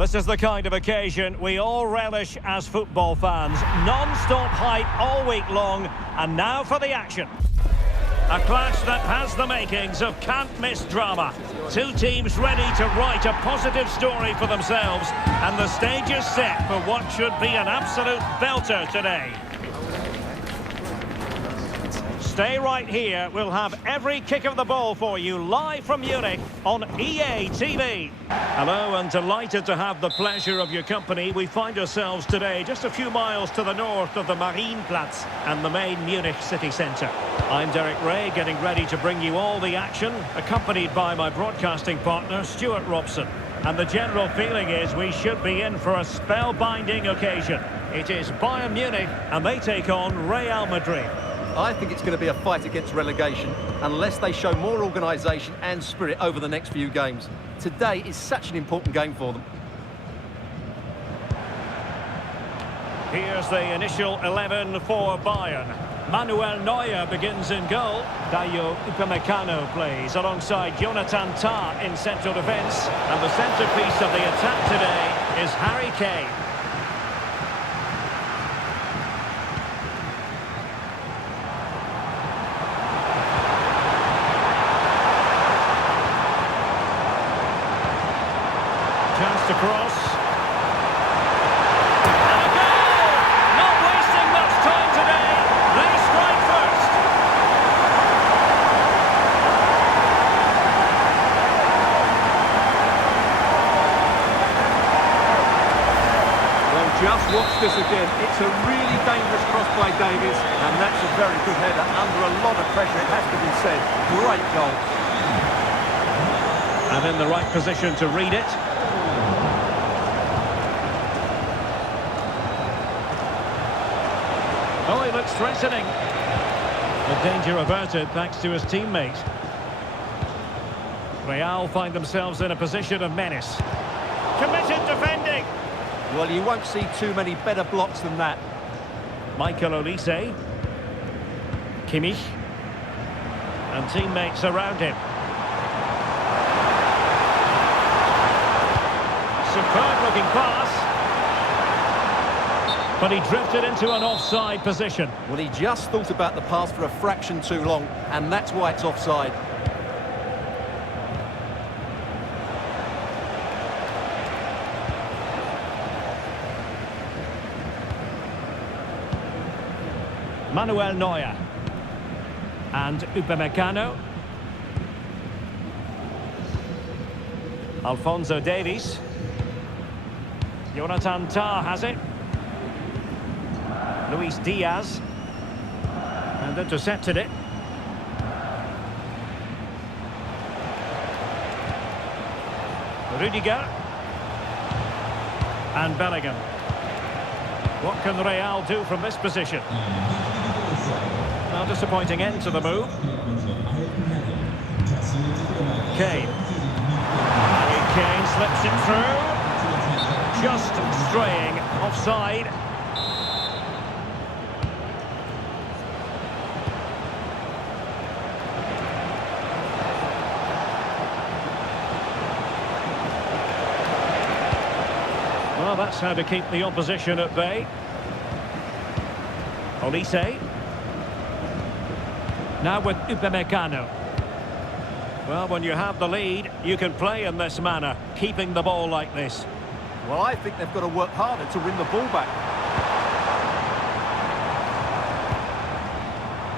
This is the kind of occasion we all relish as football fans. Non-stop hype all week long, and now for the action. A clash that has the makings of can't-miss drama. Two teams ready to write a positive story for themselves, and the stage is set for what should be an absolute belter today. Stay right here. We'll have every kick of the ball for you live from Munich on EA TV. Hello, and delighted to have the pleasure of your company. We find ourselves today just a few miles to the north of the Marienplatz and the main Munich city centre. I'm Derek Ray, getting ready to bring you all the action, accompanied by my broadcasting partner, Stuart Robson. And the general feeling is we should be in for a spellbinding occasion. It is Bayern Munich, and they take on Real Madrid. I think it's going to be a fight against relegation unless they show more organisation and spirit over the next few games. Today is such an important game for them. Here's the initial 11 for Bayern. Manuel Neuer begins in goal. Dayo Upamecano plays alongside Jonathan Tah in central defence. And the centrepiece of the attack today is Harry Kane. Chance to cross. And a goal! Not wasting much time today. They strike first. Well, just watch this again. It's a really dangerous cross by Davies, and that's a very good header under a lot of pressure, it has to be said. Great goal. And in the right position to read it. Oh, he looks threatening. The danger averted thanks to his teammate. Real find themselves in a position of menace. Committed defending. Well, you won't see too many better blocks than that. Micheal Olise. Kimmich. And teammates around him. Superb looking pass. But he drifted into an offside position. Well, he just thought about the pass for a fraction too long, and that's why it's offside. Manuel Neuer. And Upamecano. Alphonso Davies. Jonathan Tah has it. Luis Diaz. And intercepted it. Rudiger. And Bellingham. What can Real do from this position? Now, disappointing end to the move. Kane. Harry Kane slips it through. Just straying offside. Well, that's how to keep the opposition at bay. Olise. Now with Upamecano. Well, when you have the lead, you can play in this manner, keeping the ball like this. Well, I think they've got to work harder to win the ball back.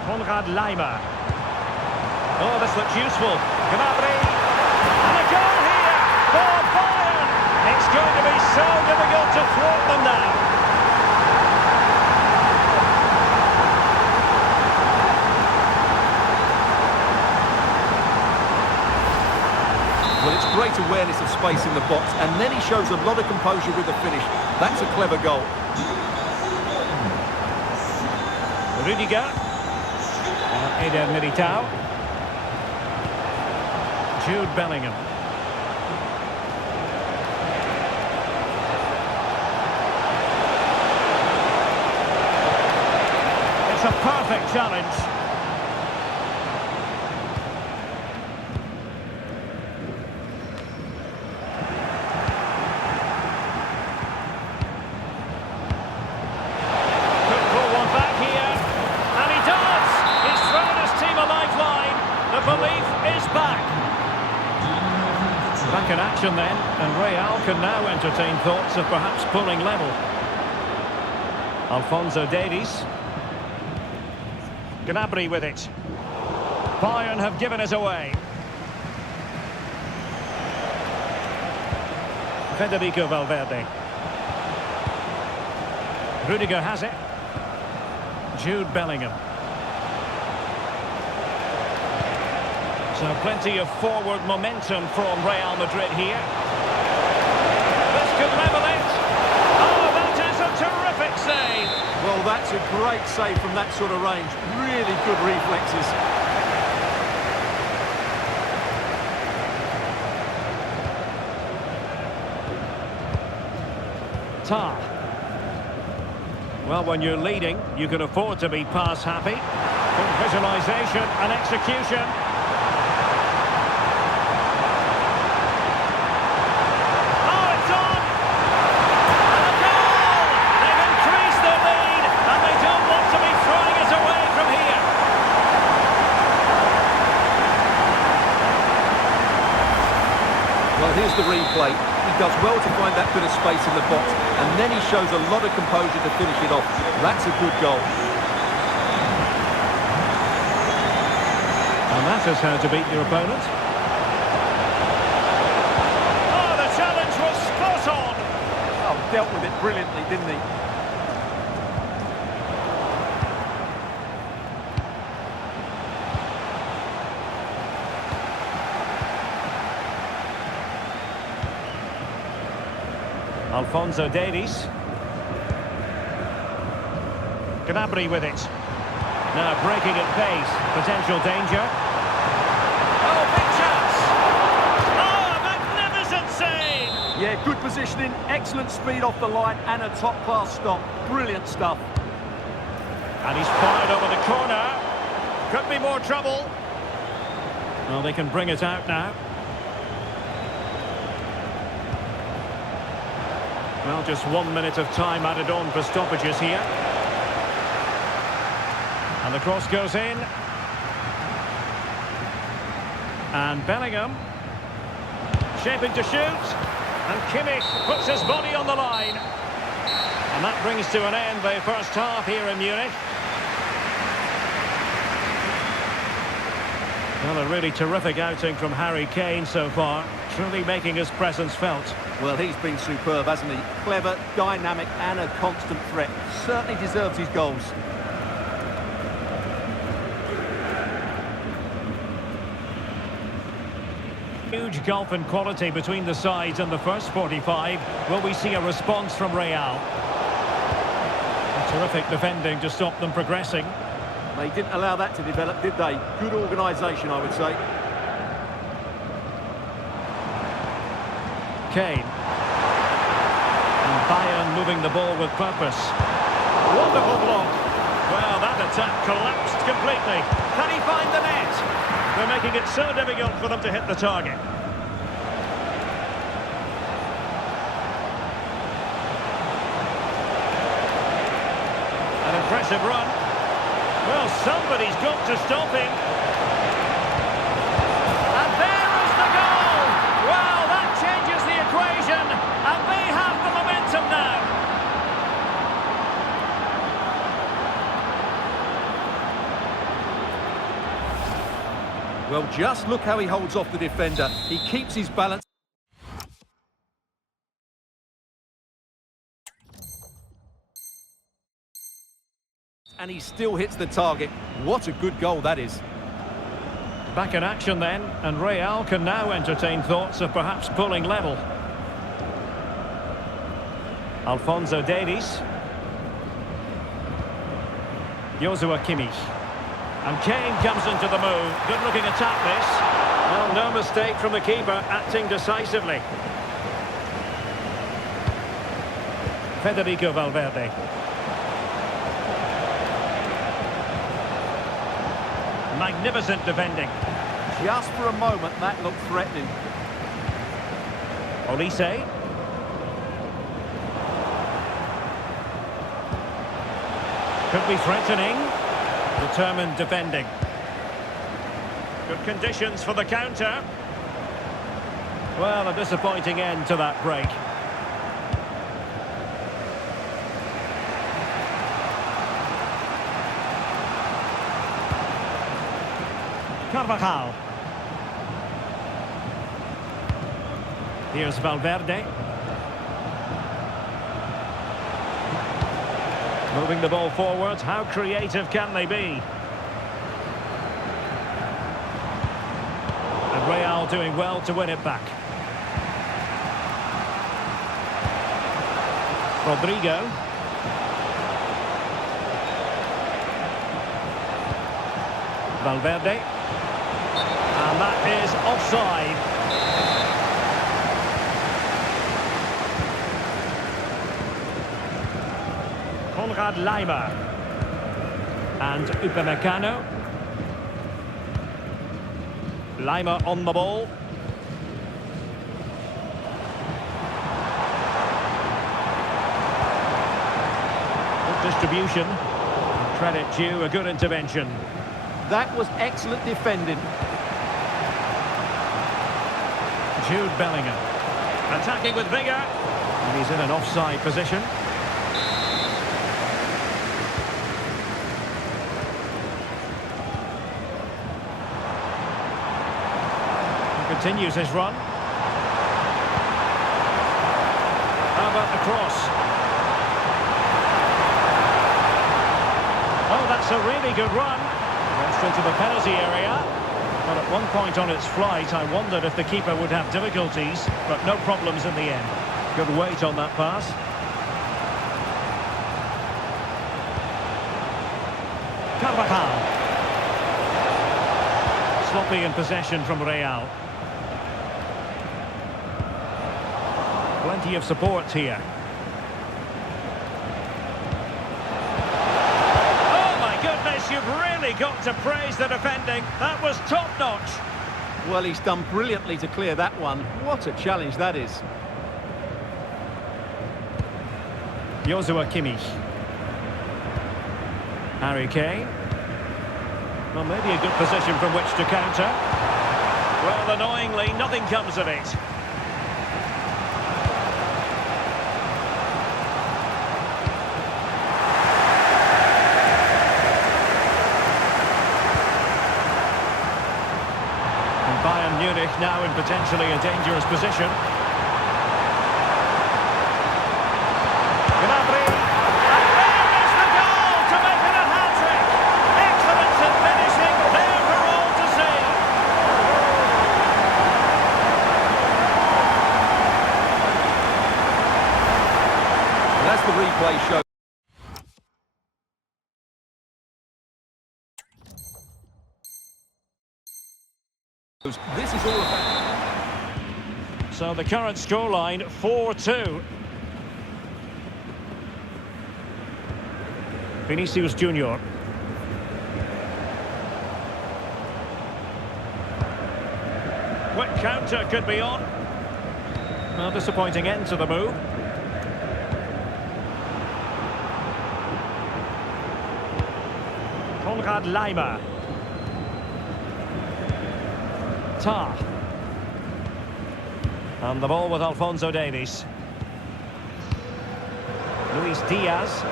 Konrad Laimer. Oh, this looks useful. Gnabry. And a goal here for Bayern. It's going to be so difficult to thwart them now. Well, it's great awareness of space in the box, and then he shows a lot of composure with the finish. That's a clever goal. Rudiger. Eder Militao. Jude Bellingham. It's a perfect challenge. action then, and Real can now entertain thoughts of perhaps pulling level. Alphonso Davies. Gnabry with it. Bayern have given us away. Federico Valverde. Rudiger has it. Jude Bellingham. So plenty of forward momentum from Real Madrid here. This could level it. Oh, that is a terrific save. Well, that's a great save from that sort of range. Really good reflexes. Tar. Well, when you're leading, you can afford to be pass happy. Good visualisation and execution. Oh, it's on! And a goal! They've increased their lead, and they don't want to be throwing it away from here. Well, here's the replay. He does well to find that bit of space in the box, and then he shows a lot of composure to finish it off. That's a good goal. And that is how to beat your opponent. Oh, the challenge was spot on! Oh, dealt with it brilliantly, didn't he? Alphonso Davies. Gnabry with it. Now breaking at pace. Potential danger. Oh, big chance! Oh, magnificent save! Yeah, good positioning, excellent speed off the line, and a top-class stop. Brilliant stuff. And he's fired over the corner. Could be more trouble. Well, they can bring it out now. Well, just 1 minute of time added on for stoppages here. And the cross goes in. And Bellingham. Shaping to shoot. And Kimmich puts his body on the line. And that brings to an end the first half here in Munich. Well, a really terrific outing from Harry Kane so far. Truly making his presence felt. Well, he's been superb, hasn't he? Clever, dynamic, and a constant threat. Certainly deserves his goals. Huge gulf in quality between the sides in the first 45. Will we see a response from Real? Terrific defending to stop them progressing. They didn't allow that to develop, did they? Good organisation, I would say. Kane. And Bayern moving the ball with purpose. Wonderful block. Well, that attack collapsed completely. Can he find the net? They're making it so difficult for them to hit the target. An impressive run. Well, somebody's got to stop him. And there is the goal! Well, that changes the equation, and they have the momentum now. Well, just look how he holds off the defender. He keeps his balance. And he still hits the target. What a good goal that is. Back in action then, and Real can now entertain thoughts of perhaps pulling level. Alphonso Davies. Joshua Kimmich. And Kane comes into the move. Good looking attack this. Well, no mistake from the keeper, acting decisively. Federico Valverde. Magnificent defending. Just for a moment, that looked threatening. Olise. Could be threatening. Determined defending. Good conditions for the counter. Well, a disappointing end to that break. Carvajal. Here's Valverde. Moving the ball forward. How creative can they be? And Real doing well to win it back. Rodrigo. Valverde. And that is offside. Lima and Upamecano. Lima on the ball. Good distribution. Credit due, a good intervention. That was excellent defending. Jude Bellingham. Attacking with vigour. And he's in an offside position. Continues his run. How about the cross? Oh, that's a really good run. Gets into the penalty area. But at one point on its flight, I wondered if the keeper would have difficulties, but no problems in the end. Good weight on that pass. Carvajal. Sloppy in possession from Real. Plenty of support here. Oh my goodness, you've really got to praise the defending. That was top-notch. Well, he's done brilliantly to clear that one. What a challenge that is. Joshua Kimmich. Harry Kane. Well, maybe a good position from which to counter. Well, annoyingly, nothing comes of it. Bayern Munich now in potentially a dangerous position. Gnabry. And there is the goal to make it a hat-trick. Excellence in finishing, there for all to see. And that's the replay show. This is all about. So the current scoreline 4-2. Vinicius Junior. Quick counter could be on. Well, disappointing end to the move. Lima. Tar. And the ball with Alphonso Davies. Luis Diaz.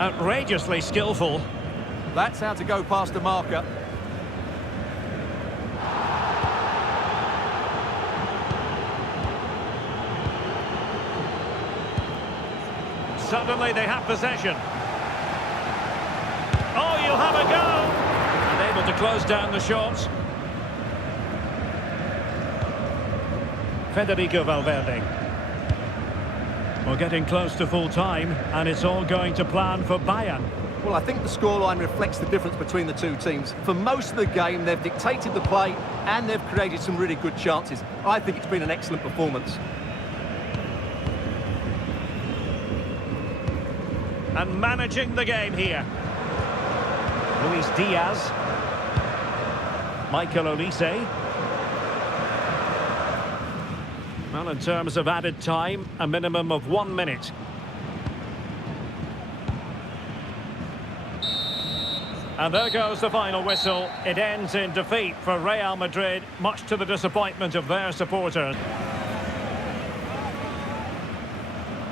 Outrageously skillful. That's how to go past the marker. Suddenly they have possession. Oh, you'll have a go! And able to close down the shots. Federico Valverde. We're getting close to full time, and it's all going to plan for Bayern. Well, I think the scoreline reflects the difference between the two teams. For most of the game, they've dictated the play, and they've created some really good chances. I think it's been an excellent performance. And managing the game here. Luis Diaz. Micheal Olise. Well, in terms of added time, a minimum of 1 minute. And there goes the final whistle. It ends in defeat for Real Madrid, much to the disappointment of their supporters.